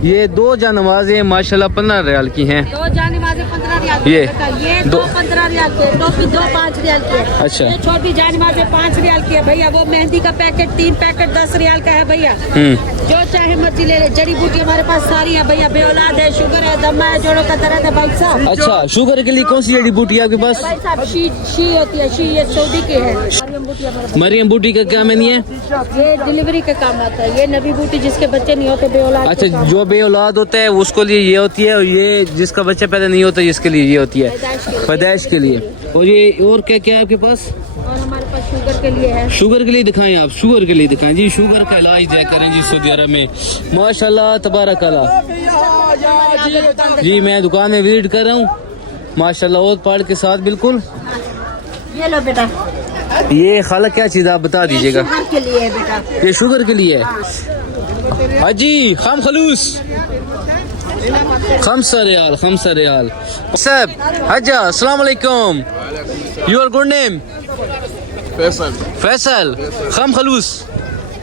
ये 2 जानमाज़ें माशाल्लाह 15 रियाल की हैं। 2 जानमाज़ें 15 रियाल की। ये 2 15 रियाल की, टोपी 2 5 रियाल की है। अच्छा। ये छोटी जानमाज़ें 5 रियाल की है भैया। वो मेहंदी का पैकेट 3 पैकेट 10 रियाल का है भैया। जो चाहे मर्जी ले ले। जड़ी बूटी हमारे पास सारी है भैया। बेऔलाद है, शुगर है, दमा है, जोड़ों का दर्द है भाई साहब। अच्छा, शुगर के लिए कौन सी जड़ी बूटी है आपके पास? भाई साहब शी होती है, शी ये सऊदी की है। मरियम बूटी हमारे पास। मरियम बूटी का क्या मैंने है? ये डिलीवरी का काम आता है। ये नबी बूटी जिसके बच्चे नहीं होते बेऔलाद। अच्छा, जो बेऔलाद होता है उसको लिए ये होती है, और ये जिसका बच्चा पैदा नहीं होता इसके लिए ये होती है पैदाइश के लिए। और ये और क्या क्या है आपके पास? और हमारे पास शुगर के लिए है। शुगर के लिए दिखाएं आप, शुगर के लिए दिखाएं जी। शुगर का इलाज दिया करें जी सऊदी अरब में, माशाल्लाह तबारकल्लाह जी। मैं दुकान में विजिट कर रहा हूँ माशाल्लाह, ओत पहाड़ के साथ बिल्कुल। ये लो बेटा, ये खाला क्या चीज़ आप बता दीजिएगा। शुगर के लिए है बेटा। ये शुगर के लिए है। हाजी खाम खलूस खमसा रियाल सब। हजा अस्सलाम वालेकुम। Your good name? फैसल। खम खलूस।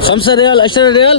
5 रियाल 10 रियाल।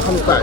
15.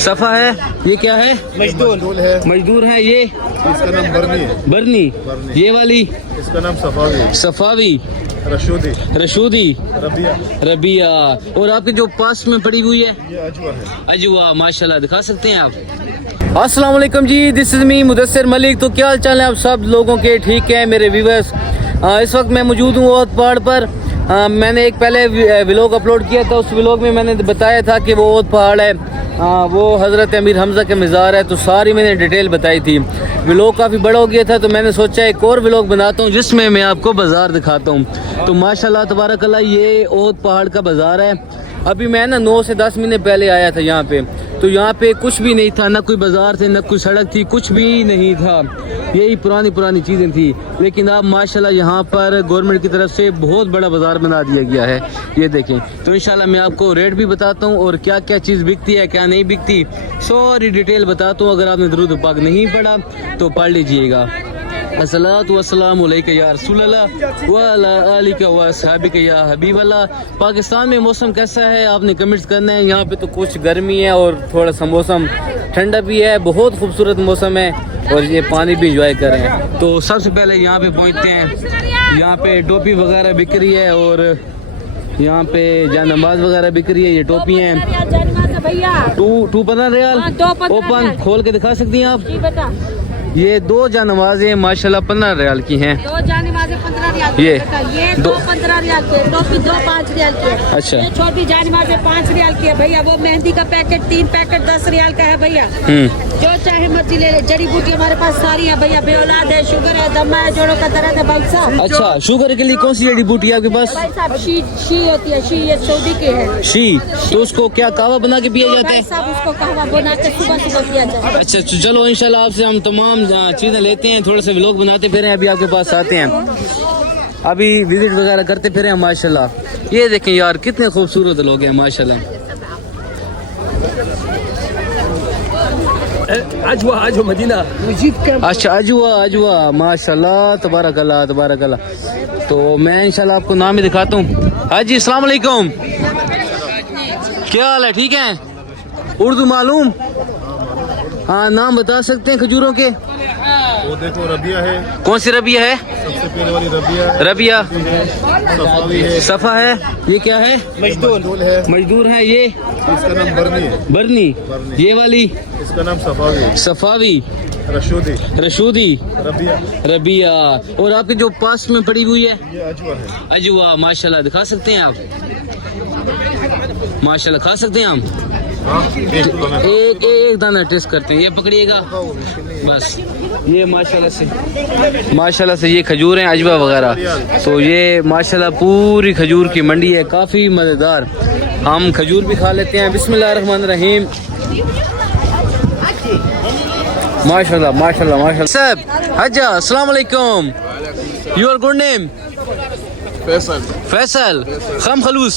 सफ़ा है। ये क्या है? मजदूर है। मजदूर है। ये इसका नाम बर्नी है। बर्नी। ये वाली इसका नाम सफावी है। सफावी। रशूदी। रबिया। और आपके जो पास में पड़ी हुई है ये अजवा है। अजवा, माशाल्लाह दिखा सकते हैं आप। अस्सलाम वालेकुम जी, this is me Mudassir Malik. तो क्या हाल चाल है आप सब लोगों के? ठीक है मेरे व्यूअर्स। इस वक्त मैं मौजूद हूँ ओत पहाड़ पर। मैंने एक पहले व्लॉग अपलोड किया था, उस व्लॉग में मैंने बताया था कि वो ओत पहाड़ है, वो हज़रत अमीर हमज़ा के मज़ार है। तो सारी मैंने डिटेल बताई थी। व्लॉग काफ़ी बड़ा हो गया था, तो मैंने सोचा एक और व्लॉग बनाता हूँ जिसमें मैं आपको बाज़ार दिखाता हूँ। तो माशाल्लाह तबारकल्लाह ये ओत पहाड़ का बाज़ार है। अभी मैं ना 9 से 10 महीने पहले आया था यहाँ पे, तो यहाँ पे कुछ भी नहीं था, ना कोई बाज़ार थे, ना कोई सड़क थी, कुछ भी नहीं था। यही पुरानी चीज़ें थी। लेकिन अब माशाल्लाह यहाँ पर गवर्नमेंट की तरफ से बहुत बड़ा बाज़ार बना दिया गया है। ये देखें। तो इंशाल्लाह मैं आपको रेट भी बताता हूँ और क्या क्या चीज़ बिकती है, क्या नहीं बिकती, सारी डिटेल बताता हूँ। अगर आपने दुरूद पाक नहीं पढ़ा तो पढ़ लीजिएगा। अस्सलातु वस्सलामु अलैका या रसूलल्लाह व अला आलिका व अस्हाबिका या हबीबल्लाह। पाकिस्तान में मौसम कैसा है आपने कमेंट्स करना है। यहाँ पे तो कुछ गर्मी है और थोड़ा सा मौसम ठंडा भी है। बहुत खूबसूरत मौसम है और ये पानी भी इंजॉय कर रहे हैं। तो सबसे पहले यहाँ पे पहुँचते हैं। यहाँ पे टोपी वगैरह बिक रही है और यहाँ पे जानमाज वगैरह बिक रही है। ये टोपी हैं 2 रियाल। ओपन खोल के दिखा सकती हैं आप। ये 2 जानमाज़ें माशाल्लाह 15 रियाल की हैं। 2 जानमाज़ें 15 रियाल की। ये 2 15 रियाल की, टोपी 2 5 रियाल की है। अच्छा। ये छोटी जानमाज़ें 5 रियाल की है भैया। वो मेहंदी का पैकेट 3 पैकेट 10 रियाल का है भैया। जो चाहे मर्जी ले ले। जड़ी बूटी हमारे पास सारी है भैया। बेऔलाद है, शुगर है, दमा है, जोड़ों का दर्द है भाई साहब। अच्छा, शुगर के लिए कौन सी जड़ी बूटी है आपके पास? भाई साहब शी होती है, शी ये सऊदी की है। शी। तो उसको क्या कहवा बना के पिया जाता भाई है? साहब उसको कहवा बना के सुबह किया जाता है। अच्छा, तो चलो इंशाल्लाह आपसे हम तमाम चीज़ें लेते हैं, थोड़े से व्लॉग बनाते फिर अभी आपके पास आते हैं, अभी विजिट वगैरह करते फिर हैं माशाल्लाह। ये देखें यार कितने खूबसूरत लोग हैं माशाल्लाह। अजवा मदीना। अच्छा, अजवा माशाल्लाह तबारकल्लाह। तो मैं इंशाल्लाह आपको नाम ही दिखाता हूँ। हाजी अस्सलाम वालेकुम, क्या हाल है? ठीक है। उर्दू मालूम? हाँ, नाम बता सकते हैं खजूरों के? वो देखो रबिया है। कौन सी रबिया है? सबसे पहले वाली रबिया सफावी है। सफा है। ये क्या है? मजदूर है। ये इसका नाम बर्नी। ये वाली इसका नाम सफावी। रशूदी। रबिया। और आपके जो पास में पड़ी हुई है ये अजवा, माशाल्लाह दिखा सकते हैं आप? माशाल्लाह खा सकते हैं आप? एक दाना टेस्ट करते हैं। ये पकड़िएगा बस। ये माशाल्लाह से ये खजूर हैं अजवा वगैरह। तो ये माशाल्लाह पूरी खजूर की मंडी है, काफ़ी मज़ेदार। हम खजूर भी खा लेते हैं। बिस्मिल्लाहिर्रहमानिर्रहीम। माशाल्लाह। सब हजा अस्सलाम वालेकुम। Your good name? फैसल। खम खलूस।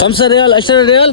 5 रियाल 10 रियाल।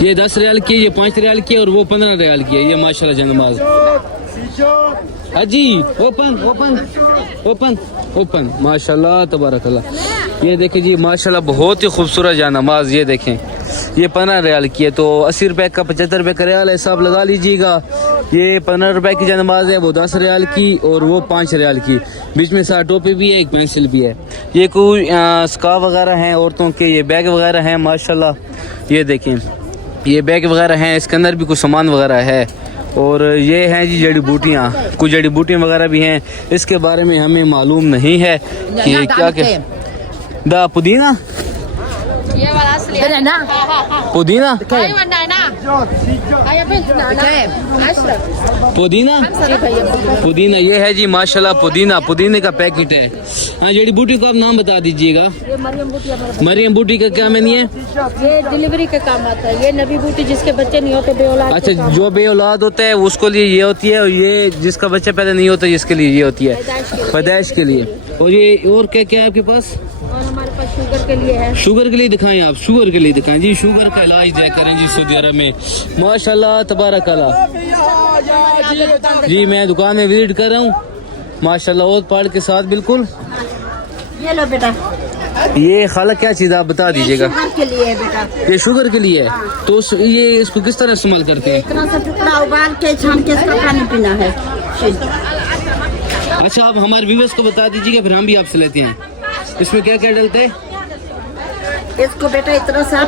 ये 10 रियाल की, ये 5 रियाल की और वो 15 रियाल की है। ये माशाल्लाह जानमाज। हाजी ओपन ओपन ओपन ओपन माशाल्लाह तबारकल्लाह। ये देखें जी माशाल्लाह बहुत ही खूबसूरत जानमाज। ये देखें ये 15 रियाल की है, तो 80 रुपए का 75 रुपए का रियाल हिसाब लगा लीजिएगा। ये 15 रुपए की जानमाज है, वो 10 रियाल की और वो 5 रियाल की। बीच में 7 टोपी भी है, एक पेंसिल भी है। ये कोई स्कार्फ वगैरह हैं औरतों के, ये बैग वगैरह हैं माशाल्लाह। ये देखें ये बैग वगैरह हैं, इसके अंदर भी कुछ सामान वगैरह है। और ये हैं जी जड़ी बूटियाँ, कुछ जड़ी बूटियाँ वगैरह भी हैं, इसके बारे में हमें मालूम नहीं है कि ये क्या क्या। दा पुदीना ये वाला असली है ना। पुदीना Ayo mana na? Ayo पुदीना पुदीना ये है जी माशाल्लाह पुदीना, पुदीने का पैकेट है। हाँ जड़ी बूटी को आप नाम बता दीजिएगा। ये मरियम बूटी हमारे मरियम बूटी का क्या मैंने है? ये डिलीवरी का काम आता है। ये नबी बूटी जिसके बच्चे नहीं होते बेऔलाद। अच्छा जो बे औलाद होता है उसको लिए ये होती है, और ये जिसका बच्चा पैदा नहीं होता जिसके लिए ये होती है पैदाइश के लिए। और ये और क्या क्या है आपके पास? और हमारे पास शुगर के लिए है। शुगर के लिए दिखाएं आप, शुगर के लिए दिखाएं जी। शुगर का इलाज जय करें जी सऊदी अरब में माशाल्लाह तबारकल्लाह। जी मैं दुकान में विजिट कर रहा हूँ माशाल्लाह, और पाड़ के साथ बिल्कुल। ये लो बेटा, ये खाला क्या चीज़ आप बता दीजिएगा। शुगर के लिए है बेटा। ये शुगर के लिए है, तो ये इसको किस तरह इस्तेमाल करते हैं? इतना सा टुकड़ा उबाल के छान के इसका पानी पीना है। अच्छा आप हमारे व्यूअर्स को बता दीजिएगा, फिर हम भी आपसे लेते हैं। इसमें क्या क्या डलते हैं? इसको बेटा इतना सा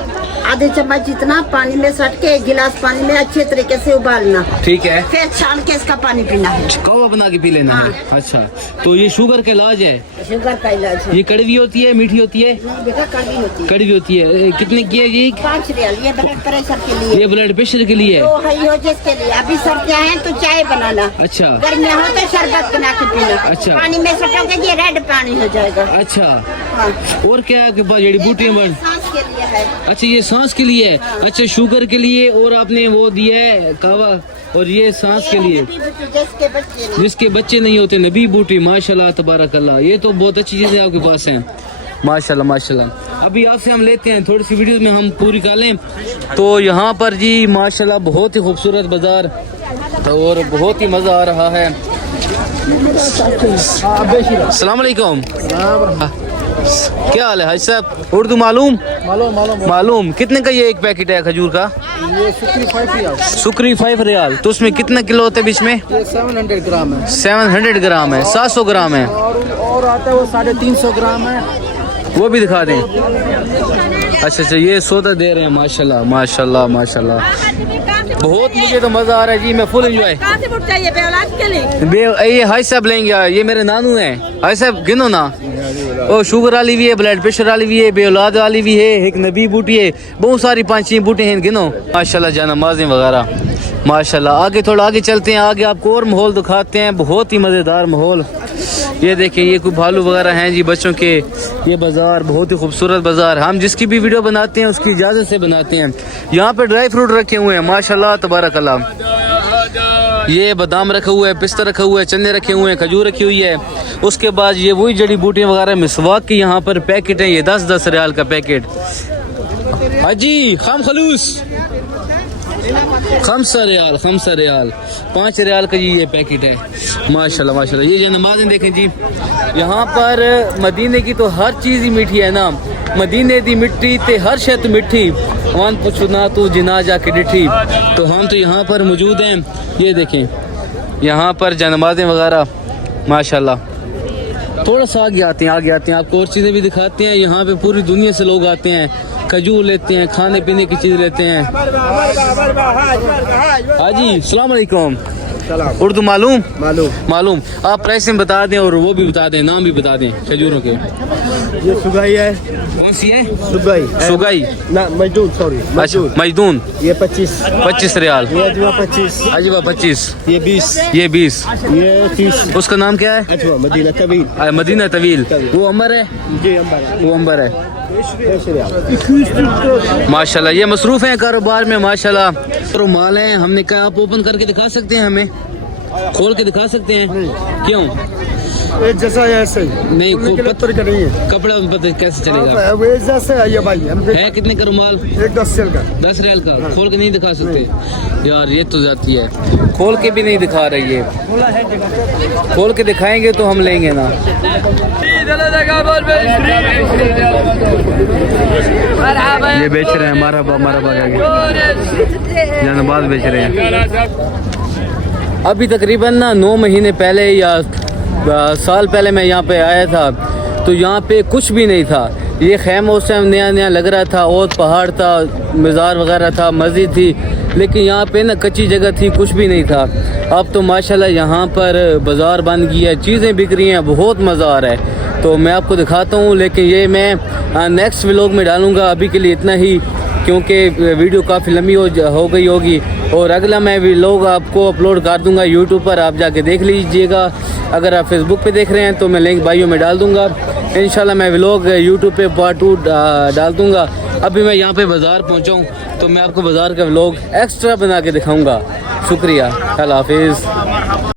आधे चम्मच जितना पानी में सट के एक गिलास पानी में अच्छे तरीके से उबालना, ठीक है, फिर छान के इसका पानी पीना है। कवा बना के पी लेना है। अच्छा तो ये शुगर का इलाज है। शुगर का इलाज है। ये कड़वी होती है मीठी होती है? नहीं बेटा कड़वी होती है। कड़वी होती है। कितने की है ये? 5 रियाल। ये ब्लड प्रेशर के लिए, ये ब्लड प्रेशर के लिए है। तो हाई हो जिसके लिए। अभी सर्दियाँ हैं तो चाय बनाना, अच्छा गर्मियाँ हो तो शरबत बना के पीना। अच्छा। पानी में सटोगे ये रेड पानी हो जाएगा। अच्छा हाँ। और क्या है आपके पास जड़ी बूटियाँ? सांस के लिए है। अच्छा ये सांस के लिए है। अच्छा शुगर के लिए, और आपने वो दिया है कावा, और ये सांस के लिए जिसके बच्चे नहीं। जिसके बच्चे नहीं होते, नबी बूटी माशाल्लाह तबारकल्लाह। ये तो बहुत अच्छी चीज़ें आपके पास हैं माशाल्लाह माशाल्लाह। अभी आपसे हम लेते हैं थोड़ी सी वीडियो में हम पूरी कर लें। तो यहाँ पर जी माशाल्लाह बहुत ही खूबसूरत बाजार और बहुत ही मज़ा आ रहा है। अस्सलाम वालेकुम। क्या हाल है हाजी साहब? उर्दू मालूम? मालूम। कितने का ये एक पैकेट है खजूर का? ये सुकरी 5 रियाल। सुकरी 5 रियाल। तो उसमें कितना किलो होता है बीच में? ये 700 ग्राम है। 700 ग्राम है। 700 ग्राम है। और आता है वो 350 ग्राम है। वो भी दिखा दें। अच्छा अच्छा ये सौदा दे रहे हैं माशाल्लाह माशाल्लाह माशाल्लाह। बहुत मुझे तो मज़ा आ रहा है जी, मैं फुल एंजॉय। कहाँ से बुट चाहिए बेऔलाद के लिए? ये हाई साहब लेंगे, ये मेरे नानू हैं। हाई साहब गिनो ना। ओ शुगर वाली भी है, ब्लड प्रेशर वाली भी है, बेऔलाद वाली भी है, एक नबी बूटी है, बहुत सारी 5-6 बूटे हैं, गिनो माशाल्लाह। जानमाज़ें वगैरह माशाल्लाह। आगे थोड़ा आगे चलते हैं, आगे आपको और माहौल दिखाते हैं, बहुत ही मज़ेदार माहौल। ये देखिए ये कोई भालू वगैरह हैं जी बच्चों के। ये बाज़ार बहुत ही खूबसूरत बाज़ार, हम जिसकी भी वीडियो बनाते हैं उसकी इजाज़त से बनाते हैं। यहाँ पे ड्राई फ्रूट रखे हुए हैं माशाल्लाह तबारकल्लाह। ये बादाम रखा हुआ है, पिस्ता रखा हुआ है, चने रखे हुए हैं, खजूर रखी हुई है। उसके बाद ये वही जड़ी बूटियाँ वगैरह मिसवाक की यहाँ पर पैकेट है, ये 10-10 रियाल का पैकेट। हाजी खाम खलूस 5 रियाल 5 रियाल का जी ये पैकेट है माशाल्लाह माशाल्लाह। ये नमाज़ें देखें जी, यहाँ पर मदीने की तो हर चीज़ ही मीठी है ना। मदीने दी मिट्टी ते हर शत मिठी, वन पुछो ना तू जिना जाके डिठी। तो हम तो यहाँ पर मौजूद हैं। ये देखें यहाँ पर नमाज़ें वगैरह माशाल्लाह। थोड़ा सा आगे आते हैं आपको और चीज़ें भी दिखाते हैं। यहाँ पे पूरी दुनिया से लोग आते हैं, खजूर लेते हैं, खाने पीने की चीज़ लेते हैं। हाजी अस्सलाम वालेकुम। उर्दू मालूम? मालूम। आप प्राइस में बता दें और वो भी बता दें, नाम भी बता दें खजूरों के। ये सुगाई है। कौन सी है? सुगाई ना मजदून, सॉरी मजदून। ये 25 रियाल। ये अजवा 25। अजवा 25। ये 20। ये 20। ये 30। उसका नाम क्या है? अजवा मदीना तवील। मदीना तवील। वो अंबर है? जी अंबर है। वो अंबर है माशाल्लाह। ये मसरूफ़ हैं कारोबार में माशाल्लाह। तो माल है, हमने कहा आप ओपन करके दिखा सकते हैं, हमें खोल के दिखा सकते हैं? क्यों? एक जैसा है ऐसे ही नहीं, उन्हीं के लिए पत्थर का नहीं है। कपड़ा पता कैसे चलेगा? हाँ, वो एक जैसे है ये भाई हम है कितने का रुमाल? एक 10 सेल का 10 रियाल का। खोल के नहीं दिखा सकते यार, ये तो जाती है, खोल के भी नहीं दिखा रही है। खोल के दिखाएंगे तो हम लेंगे ना। ये बेच रहे हैं हमारा जानबाज बेच रहे हैं। अभी तकरीबन ना 9 महीने पहले या साल पहले मैं यहाँ पे आया था, तो यहाँ पे कुछ भी नहीं था। ये खैमा उस टाइम नया नया लग रहा था, और पहाड़ था, मज़ार वगैरह था, मस्जिद थी, लेकिन यहाँ पे ना कच्ची जगह थी, कुछ भी नहीं था। अब तो माशाल्लाह यहाँ पर बाज़ार बन गई है, चीज़ें बिक रही हैं, बहुत मज़ा आ रहा है। तो मैं आपको दिखाता हूँ, लेकिन ये मैं नेक्स्ट व्लॉग में डालूँगा। अभी के लिए इतना ही, क्योंकि वीडियो काफ़ी लंबी हो गई होगी, और अगला मैं व्लॉग आपको अपलोड कर दूंगा यूट्यूब पर, आप जाके देख लीजिएगा। अगर आप फेसबुक पे देख रहे हैं तो मैं लिंक बायो में डाल दूंगा। इंशाल्लाह मैं व्लॉग यूट्यूब पे पार्ट 2 डाल दूंगा। अभी मैं यहाँ पे बाज़ार पहुँचा हूँ, तो मैं आपको बाज़ार का व्लॉग एक्स्ट्रा बना के दिखाऊँगा। शुक्रिया, अल्लाह हाफिज़।